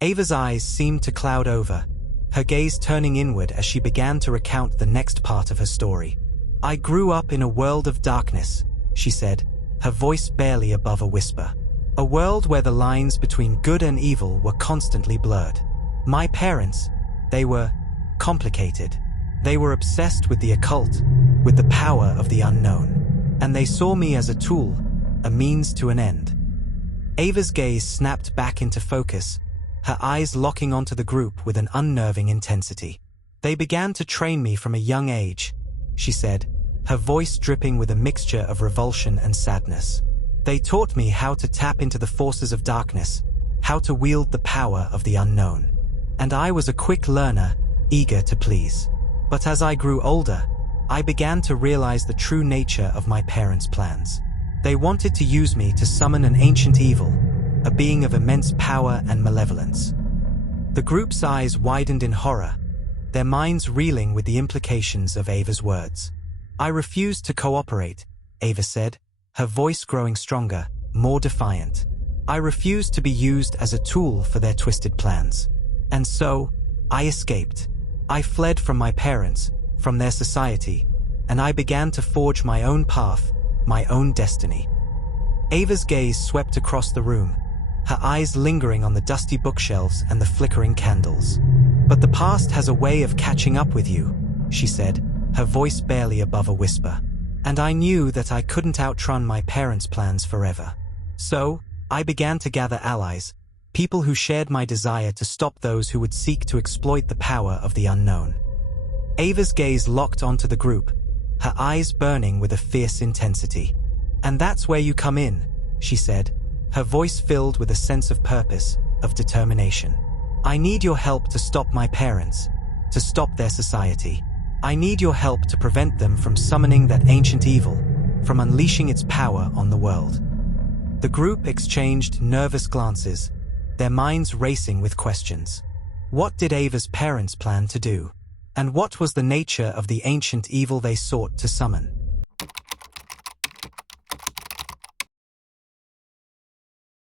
Ava's eyes seemed to cloud over, her gaze turning inward as she began to recount the next part of her story. "I grew up in a world of darkness," she said, her voice barely above a whisper. "A world where the lines between good and evil were constantly blurred. My parents, they were complicated. They were obsessed with the occult, with the power of the unknown. And they saw me as a tool, a means to an end." Ava's gaze snapped back into focus, her eyes locking onto the group with an unnerving intensity. "They began to train me from a young age," she said, her voice dripping with a mixture of revulsion and sadness. "They taught me how to tap into the forces of darkness, how to wield the power of the unknown. And I was a quick learner, eager to please. But as I grew older, I began to realize the true nature of my parents' plans. They wanted to use me to summon an ancient evil, a being of immense power and malevolence." The group's eyes widened in horror, their minds reeling with the implications of Ava's words. "I refused to cooperate," Ava said, her voice growing stronger, more defiant. "I refused to be used as a tool for their twisted plans. And so, I escaped. I fled from my parents, from their society, and I began to forge my own path, my own destiny." Ava's gaze swept across the room, her eyes lingering on the dusty bookshelves and the flickering candles. "But the past has a way of catching up with you," she said, her voice barely above a whisper. "And I knew that I couldn't outrun my parents' plans forever. So, I began to gather allies, people who shared my desire to stop those who would seek to exploit the power of the unknown." Ava's gaze locked onto the group, her eyes burning with a fierce intensity. "And that's where you come in," she said, her voice filled with a sense of purpose, of determination. "I need your help to stop my parents, to stop their society. I need your help to prevent them from summoning that ancient evil, from unleashing its power on the world." The group exchanged nervous glances, their minds racing with questions. What did Ava's parents plan to do? And what was the nature of the ancient evil they sought to summon?